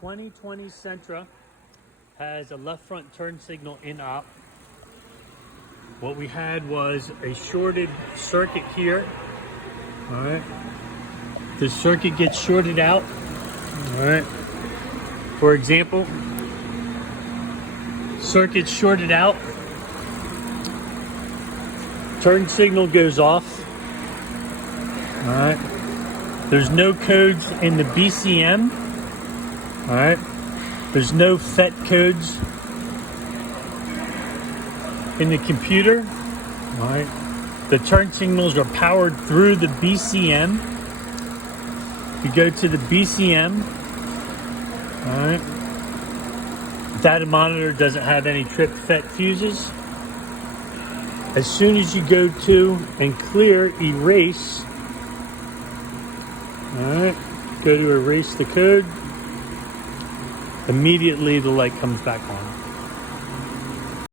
2020 Sentra has a left front turn signal inop. What we had was a shorted circuit here. All right. The circuit gets shorted out. All right. For example, circuit shorted out. Turn signal goes off. All right. There's no codes in the BCM. All right. There's no FET codes in the computer. All right. The turn signals are powered through the BCM. You go to the BCM. All right. Data monitor doesn't have any trip FET fuses. As soon as you go to and clear erase, all right, go to erase the code, immediately the light comes back on.